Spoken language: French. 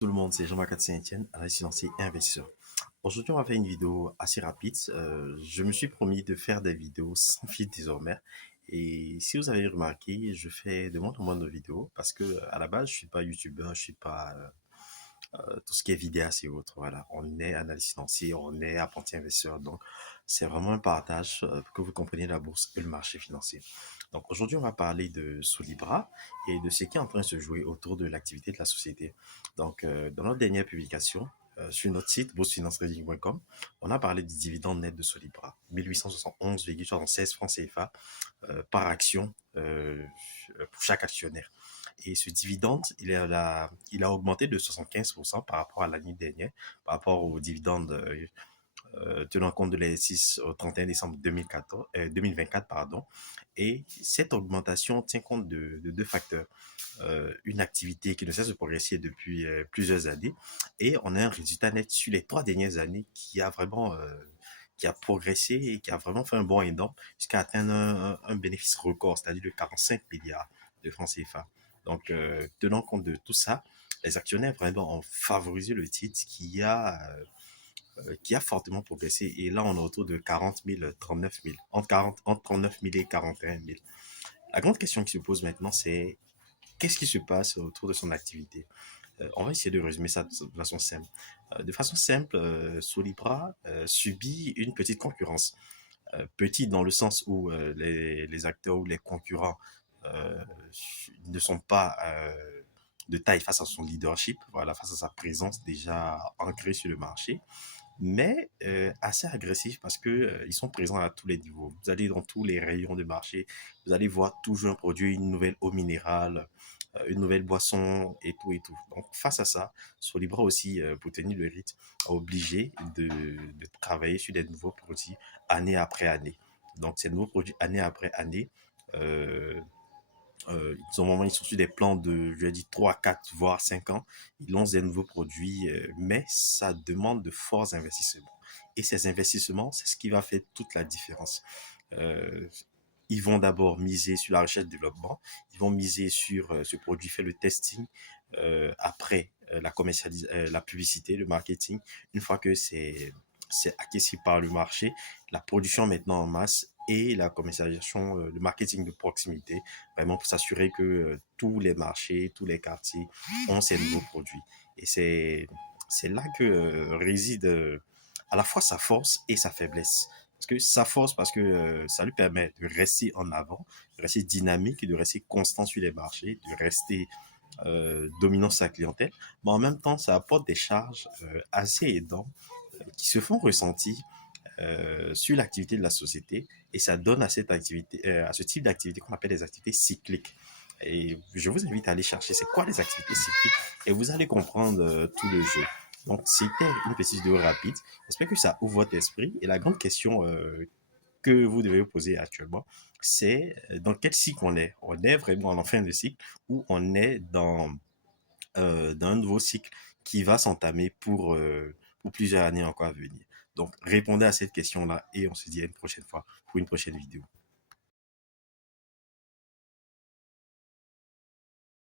Tout le monde, c'est Jean-Marc Saint-Etienne, analyste financier et investisseur. Aujourd'hui, on va faire une vidéo assez rapide. Je me suis promis de faire des vidéos sans fil désormais. Et si vous avez remarqué, je fais de moins en moins de vidéos parce que à la base, je suis pas youtubeur, je suis pas tout ce qui est vidéaste et autres. Voilà, on est analyste financier, on est apprenti investisseur. Donc, c'est vraiment un partage pour que vous compreniez la bourse et le marché financier. Donc, aujourd'hui, on va parler de Solibra et de ce qui est en train de se jouer autour de l'activité de la société. Donc, dans notre dernière publication, sur notre site boursefinancerading.com, on a parlé du dividende net de Solibra, 1871,76 francs CFA par action pour chaque actionnaire. Et ce dividende, il a augmenté de 75% par rapport à l'année dernière, par rapport au dividende tenant compte de l'exercice au 31 décembre 2024. Pardon. Et cette augmentation tient compte de deux facteurs. Une activité qui ne cesse de progresser depuis plusieurs années et on a un résultat net sur les 3 dernières années qui a progressé et qui a vraiment fait un bond énorme jusqu'à atteindre un bénéfice record, c'est-à-dire de 45 milliards de francs CFA. Donc, tenant compte de tout ça, les actionnaires vraiment ont favorisé le titre qui a fortement progressé. Et là, on est autour de 40 000, 39 000, entre 39 000 et 41 000. La grande question qui se pose maintenant, c'est qu'est-ce qui se passe autour de son activité? On va essayer de résumer ça de façon simple. De façon simple, Solibra subit une petite concurrence. Petite dans le sens où les acteurs ou les concurrents euh, ne sont pas de taille face à son leadership, voilà, face à sa présence déjà ancrée sur le marché, mais assez agressif parce que ils sont présents à tous les niveaux. Vous allez dans tous les rayons de marché, vous allez voir toujours un produit, une nouvelle eau minérale, une nouvelle boisson et tout et tout. Donc face à ça, Solibra aussi, pour tenir le rythme, est obligé de travailler sur des nouveaux produits année après année. Donc ces nouveaux produits année après année, euh, ils sont sur des plans de, je dis, 3, 4, voire 5 ans. Ils lancent des nouveaux produits, mais ça demande de forts investissements. Et ces investissements, c'est ce qui va faire toute la différence. Euh, Ils vont d'abord miser sur la recherche et développement. Ils vont miser sur ce produit, faire le testing. Après, la publicité, le marketing. Une fois que c'est acquis par le marché, la production maintenant en masse et la commercialisation, le marketing de proximité, vraiment pour s'assurer que tous les marchés, tous les quartiers ont ces nouveaux produits. Et c'est là que réside à la fois sa force et sa faiblesse. Parce que sa force, parce que ça lui permet de rester en avant, de rester dynamique, de rester constant sur les marchés, de rester dominant sa clientèle, mais en même temps, ça apporte des charges assez aidantes qui se font ressentir sur l'activité de la société et ça donne à cette activité, à ce type d'activité qu'on appelle des activités cycliques. Et je vous invite à aller chercher c'est quoi les activités cycliques et vous allez comprendre tout le jeu. Donc, c'était une petite vidéo rapide. J'espère que ça ouvre votre esprit. Et la grande question que vous devez vous poser actuellement, c'est dans quel cycle on est. On est vraiment en fin de cycle ou on est dans un nouveau cycle qui va s'entamer pour plusieurs années encore à venir. Donc, répondez à cette question-là et on se dit à une prochaine fois pour une prochaine vidéo.